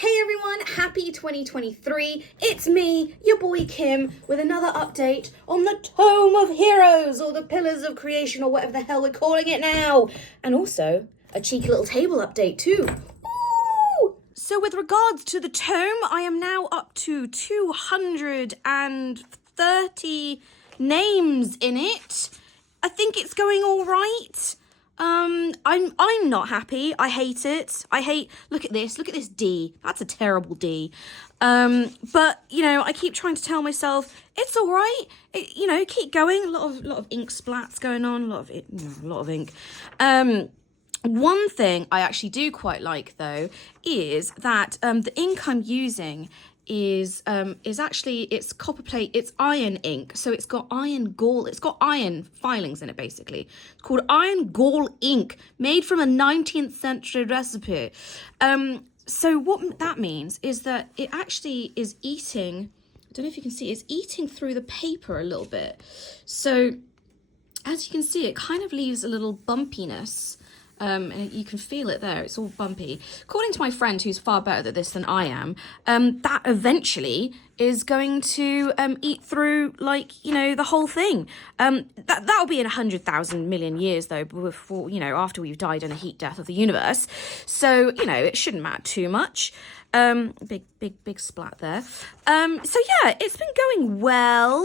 Hey everyone, happy 2023. It's me, your boy Kim, with another update on the Tome of Heroes, or the Pillars of Creation, or whatever the hell we're calling it now. And also, a cheeky little table update too. Ooh! So with regards to the tome, I am now up to 230 names in it. I think it's going all right. I'm not happy. I hate it. Look at this D. That's a terrible D. But, you know, I keep trying to tell myself, it's all right. Keep going. A lot of ink splats going on, a lot of ink. One thing I actually do quite like, though, is that the ink I'm using is actually, it's copper plate, it's iron ink, so it's got iron gall, it's got iron filings in it, basically. It's called iron gall ink, made from a 19th century recipe. So what that means is that it actually is eating, I don't know if you can see, it's eating through the paper a little bit. So as you can see, it kind of leaves a little bumpiness. And you can feel it there, it's all bumpy. According to my friend, who's far better at this than I am, that eventually is going to eat through, the whole thing. That'll be in 100,000 million years, though, before, after we've died in a heat death of the universe. So, it shouldn't matter too much. Big splat there. So yeah, it's been going well.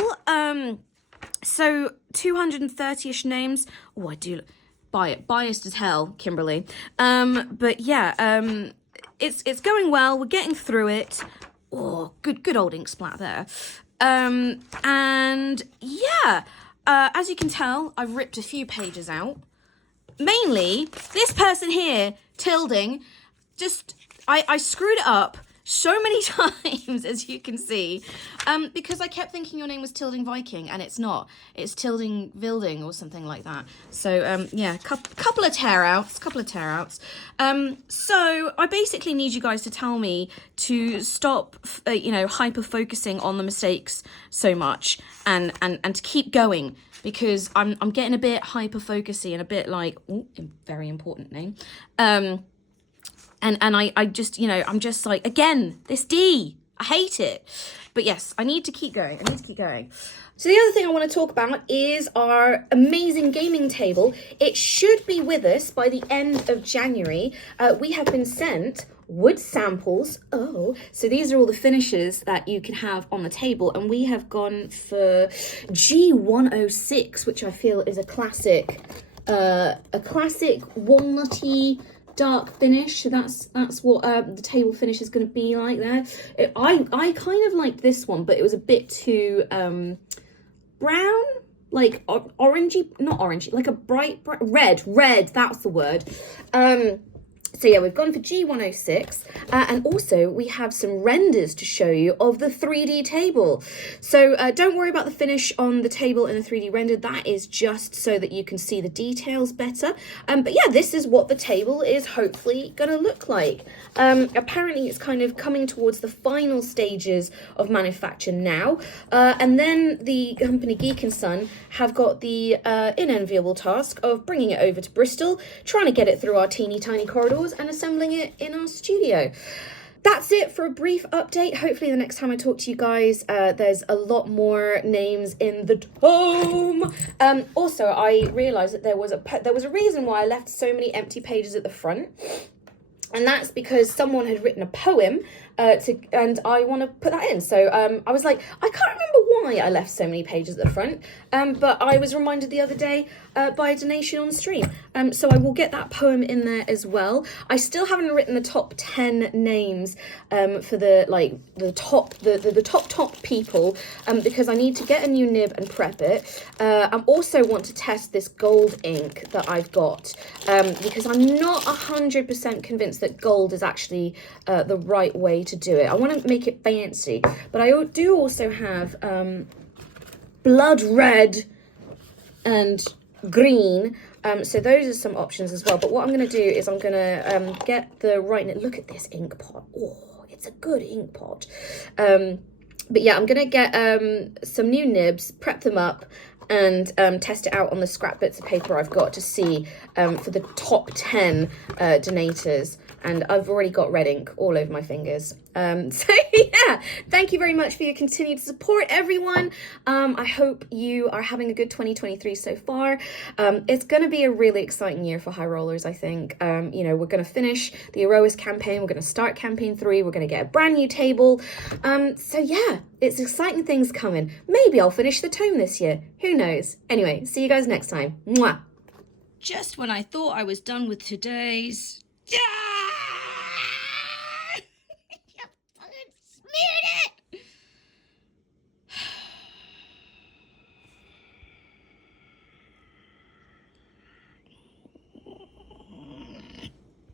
So 230-ish names. Oh, I do... biased as hell, Kimberly. But yeah, it's going well. We're getting through it. Oh, good old ink splat there. And yeah, as you can tell, I've ripped a few pages out. Mainly, this person here, Tilding, I screwed it up so many times, as you can see, because I kept thinking your name was Tilding Viking, and it's not. It's Tilding Vilding or something like that. So, yeah, couple of tear outs. So I basically need you guys to tell me to stop, hyper-focusing on the mistakes so much, and to keep going, because I'm getting a bit hyper-focusy and a bit like, oh, very important name, And I just, I'm just like, again, this D, I hate it. But yes, I need to keep going. So the other thing I want to talk about is our amazing gaming table. It should be with us by the end of January. We have been sent wood samples. Oh, so these are all the finishes that you can have on the table. And we have gone for G106, which I feel is a classic walnutty dark finish. So that's what the table finish is going to be like there. I kind of liked this one, but it was a bit too brown, like orangey, not orangey, like a bright red, that's the word. So yeah, we've gone for G106, and also we have some renders to show you of the 3D table. So don't worry about the finish on the table in the 3D render. That is just so that you can see the details better. But yeah, this is what the table is hopefully going to look like. Apparently it's kind of coming towards the final stages of manufacture now. And then the company Geek & Son have got the unenviable task of bringing it over to Bristol, trying to get it through our teeny tiny corridors and assembling it in our studio. That's it for a brief update. Hopefully the next time I talk to you guys, there's a lot more names in the tome. Also, I realised that there was a reason why I left so many empty pages at the front. And that's because someone had written a poem and I want to put that in. So I was like, I can't remember why I left so many pages at the front, but I was reminded the other day by a donation on stream. So I will get that poem in there as well. I still haven't written the top 10 names for the top people, because I need to get a new nib and prep it. I also want to test this gold ink that I've got, because I'm not 100% convinced that gold is actually the right way to do it. I want to make it fancy, but I do also have blood red and green, so those are some options as well. But what I'm going to do is I'm going to get the right, look at this ink pot. Oh, it's a good ink pot. But yeah, I'm going to get some new nibs, prep them up, and test it out on the scrap bits of paper I've got to see for the top 10 donators. and I've already got red ink all over my fingers. So yeah, thank you very much for your continued support, everyone. I hope you are having a good 2023 so far. It's going to be a really exciting year for High Rollers, I think. You know, we're going to finish the Heroes campaign. We're going to start campaign 3. We're going to get a brand new table. So yeah, it's exciting things coming. Maybe I'll finish the tome this year. Who knows? Anyway, see you guys next time. Mwah! Just when I thought I was done with today's... Yeah!